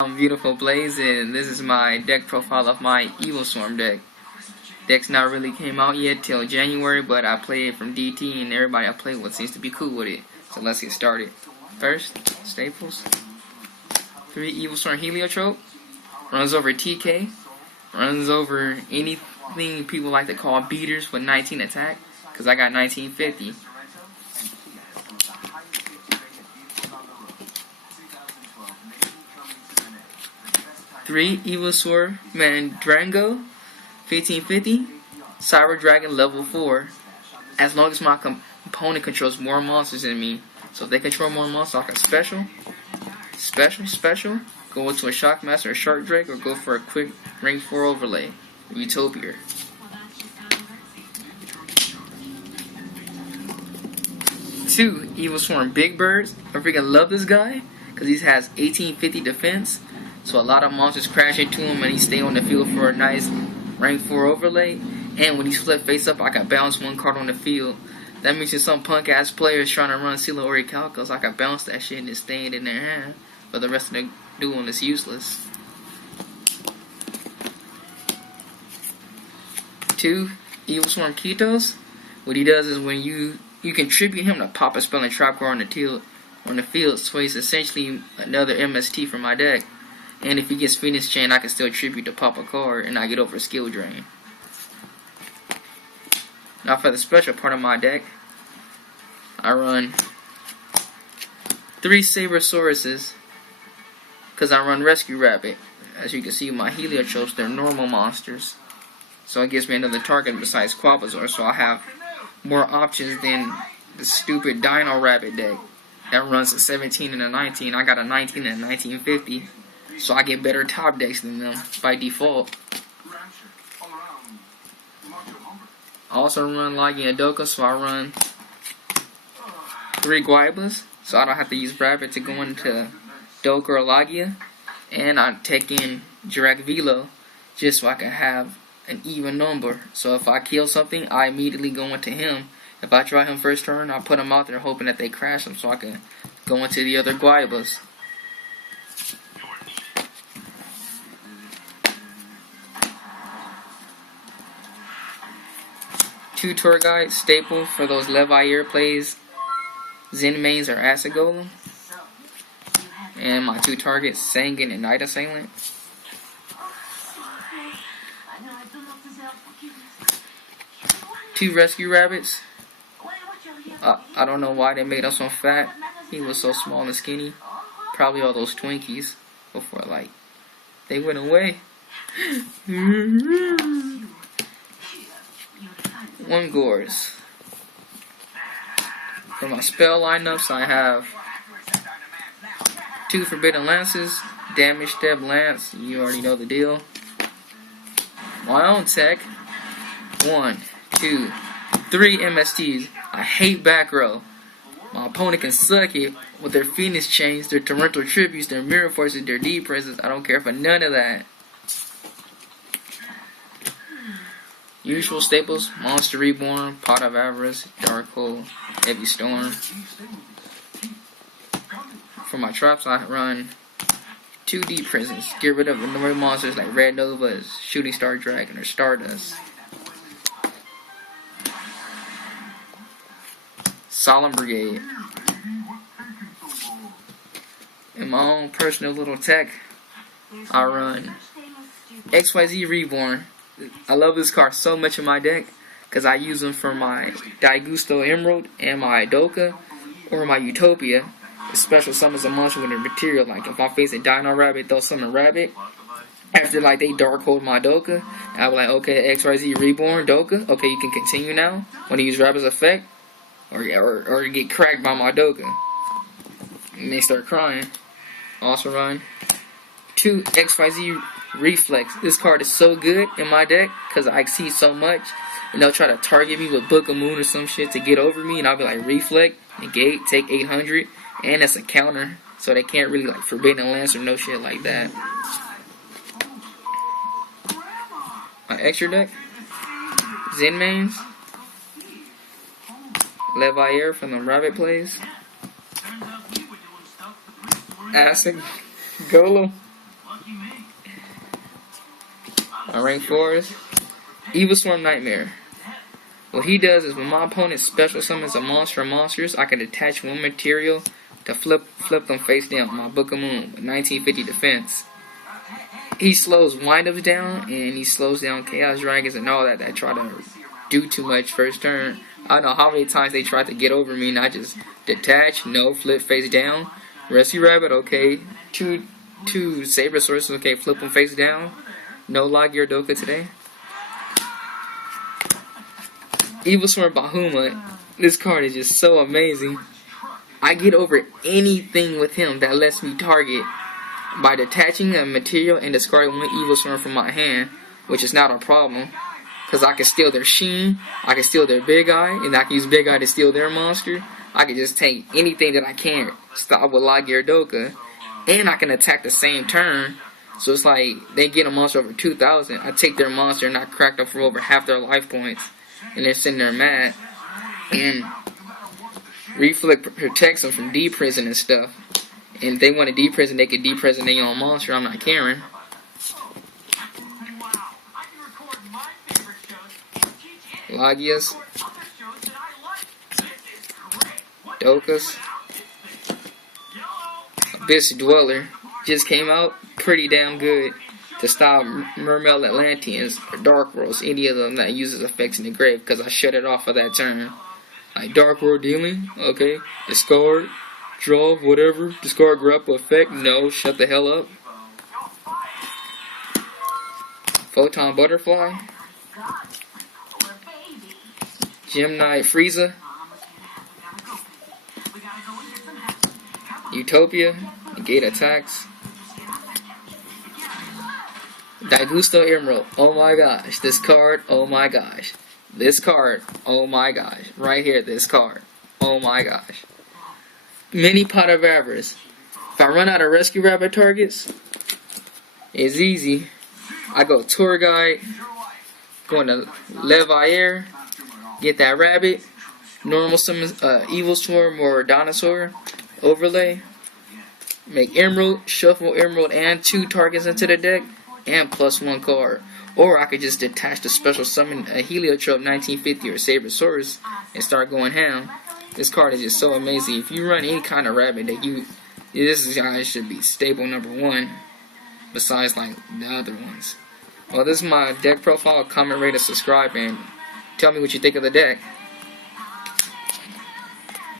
Beautiful Blaze, and this is my deck profile of my Evilswarm deck. Deck's not really came out yet till January, but I play it from DT, and everybody I play with seems to be cool with it. So let's get started. First, staples. 3 Evilswarm Heliotrope. Runs over TK. Runs over anything people like to call beaters with 19 attack, because I got 1950. Three Evilswarm Mandrango, 1550, Cyber Dragon level 4. As long as my opponent controls more monsters than me. So if they control more monsters, I can special, go into a Shockmaster or Shark Drake, or go for a quick rank 4 overlay, Utopia. Two Evilswarm Big Birds. I freaking love this guy because he has 1850 defense. So a lot of monsters crash into him and he stay on the field for a nice rank 4 overlay. And when he's flip face up, I can bounce one card on the field. That means if some punk ass player is trying to run Silo Orichalcos, I can bounce that shit and it's staying in their hand. But the rest of the duel is useless. 2 Evilswarm Kitos. What he does is when you contribute him to pop a spell and trap card on the field, so he's essentially another MST for my deck. And if he gets Phoenix Chain, I can still tribute to pop a card and I get over skill drain. Now for the special part of my deck, I run 3 Sabrosauruses because I run Rescue Rabbit. As you can see, my Heliotropes, they're normal monsters. So it gives me another target besides Quabasaur, so I have more options than the stupid Dino Rabbit deck that runs a 17 and a 19. I got a 19 and a 1950. So I get better top decks than them by default. I also run Logia and Doka, so I run 3 Guaibas, so I don't have to use Rabbit to go into Doka or Logia. And I take in Jirac Velo just so I can have an even number. So if I kill something, I immediately go into him. If I try him first turn, I put him out there hoping that they crash him so I can go into the other Guaibas. Two tour guides, staple for those Leviair plays, Zen Mains or Acid Golem. And my 2 targets, Sangan and Night Assailant. Two Rescue Rabbits. I don't know why they made us so fat. He was so small and skinny. Probably all those Twinkies before they went away. 1 Gores. For my spell lineups, I have 2 Forbidden Lances, Damage Step Lance, you already know the deal. My own tech, 1, 2, 3 MSTs. I hate back row. My opponent can suck it with their Phoenix Chains, their Torrential Tributes, their Mirror Forces, their D-Presses. I don't care for none of that. Usual staples, Monster Reborn, Pot of Avarice, Dark Hole, Heavy Storm. For my traps, I run 2 Deep Prisons. Get rid of annoying monsters like Red Novas, Shooting Star Dragon, or Stardust. Solemn Brigade. In my own personal little tech, I run XYZ Reborn. I love this card so much in my deck because I use them for my Daigusto Emerald and my Doka or my Utopia. It special summons a monster with a material. Like if I face a Dino Rabbit, they'll summon Rabbit. After they Dark Hold my Doka, I'll be like, okay, XYZ Reborn, Doka. Okay, you can continue now. When you use Rabbit's effect, or get cracked by my Doka. And they start crying. Also run 2 XYZ Reflex. This card is so good in my deck because I see so much, and they'll try to target me with Book of Moon or some shit to get over me, and I'll be like, Reflect, negate, take 800, and it's a counter, so they can't really Forbidden Lance or no shit like that. My extra deck, Zen Mains, Leviair from the Rabbit plays, Acid Golem, My rank 4 is Evilswarm Nightmare. What he does is when my opponent special summons a monster or monsters, I can attach one material to flip them face down. My Book of Moon with 1950 defense. He slows windups down and he slows down Chaos Dragons and all that try to do too much first turn. I don't know how many times they tried to get over me and I just detach, no, flip face down. Rescue Rabbit, okay. Two Saber Sources, okay, flip them face down. No Log Doka today. Evilswarm Bahuma, this card is just so amazing. I get over anything with him that lets me target by detaching a material and discarding one Evilswarm from my hand, which is not a problem, because I can steal their Sheen, I can steal their Big Eye, and I can use Big Eye to steal their monster. I can just take anything that I can stop with Log Doka, and I can attack the same turn. So it's like they get a monster over 2,000, I take their monster and I crack them for over half their life points. And they're sitting there mad. And Reflect protects them from deprison and stuff. And if they want to deprison, they can deprison their own monster. I'm not caring. Logias. Dokas. Abyss Dweller just came out pretty damn good to stop Mermail Atlanteans or Dark Worlds, any of them that uses effects in the grave, because I shut it off of that turn. Like Dark World Dealing, okay, discard, draw, whatever, discard grapple effect, no, shut the hell up. Photon Butterfly, Gem Knight Frieza, Utopia, negate attacks. Daigusto Emerald, oh my gosh, this card, oh my gosh, this card, oh my gosh, right here, this card, oh my gosh. Mini Pot of Avarice. If I run out of Rescue Rabbit targets, it's easy. I go Tour Guide, going to Leviair, get that rabbit, normal summon Evilswarm or Dinosaur, overlay, make Emerald, shuffle Emerald and 2 targets into the deck, and +1 card. Or I could just detach the special summon a Heliotrope 1950 or Sabersaurus and start going ham. This card is just so amazing. If you run any kind of rabbit that this guy should be staple number 1, besides like the other ones. Well, this is my deck profile. Comment, rate, and subscribe, and tell me what you think of the deck.